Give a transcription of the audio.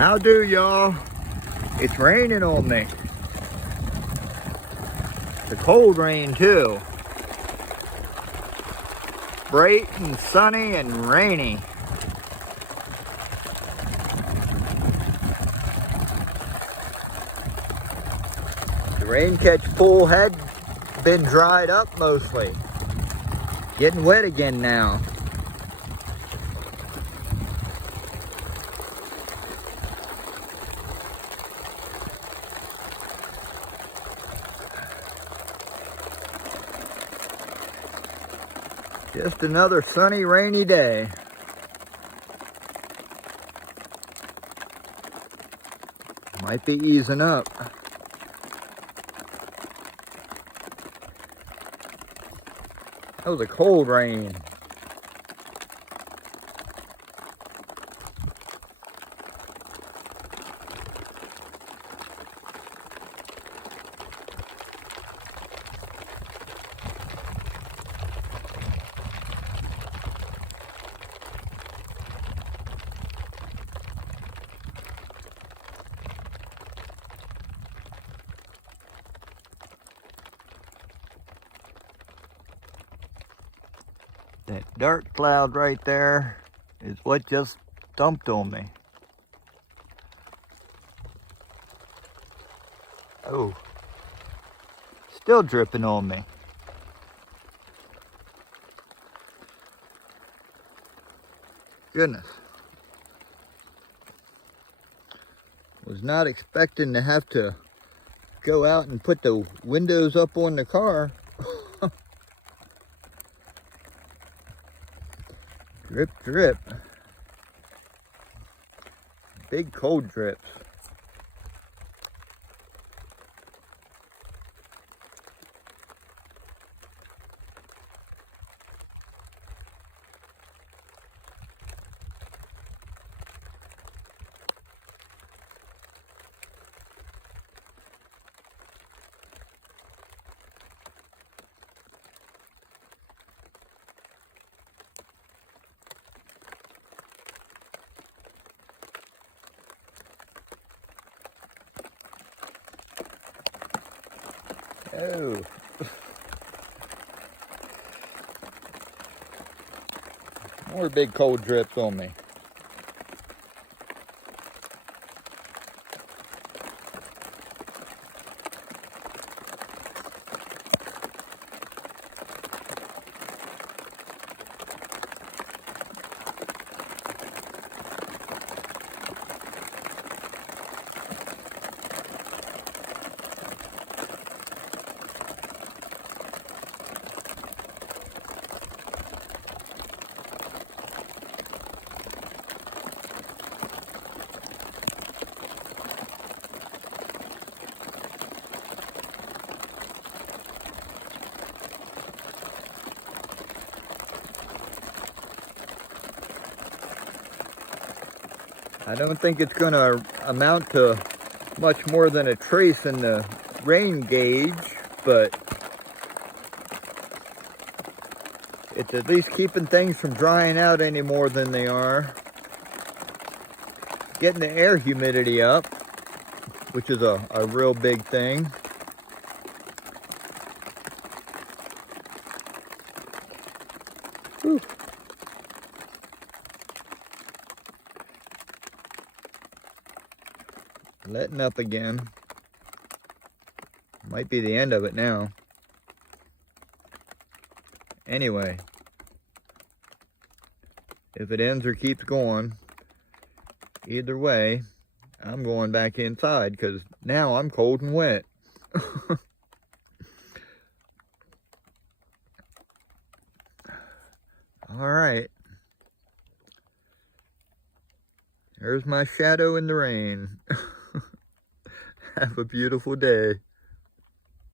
How do, y'all? It's raining on me. It's a cold rain too. Bright and sunny and rainy. The rain catch pool had been dried up mostly. Getting wet again now. Just another sunny, rainy day. Might be easing up. That was a cold rain. That dark cloud right there is what just dumped on me. Oh, still dripping on me. Goodness. Was not expecting to have to go out and put the windows up on the car. Drip, drip. Big cold drips. Oh. More big cold drips on me. I don't think it's going to amount to much more than a trace in the rain gauge, but it's at least keeping things from drying out any more than they are. Getting the air humidity up, which is a real big thing. Whew. Letting up again. Might be the end of it now. Anyway, if it ends or keeps going, either way, I'm going back inside because now I'm cold and wet. All right. There's my shadow in the rain. Have a beautiful day.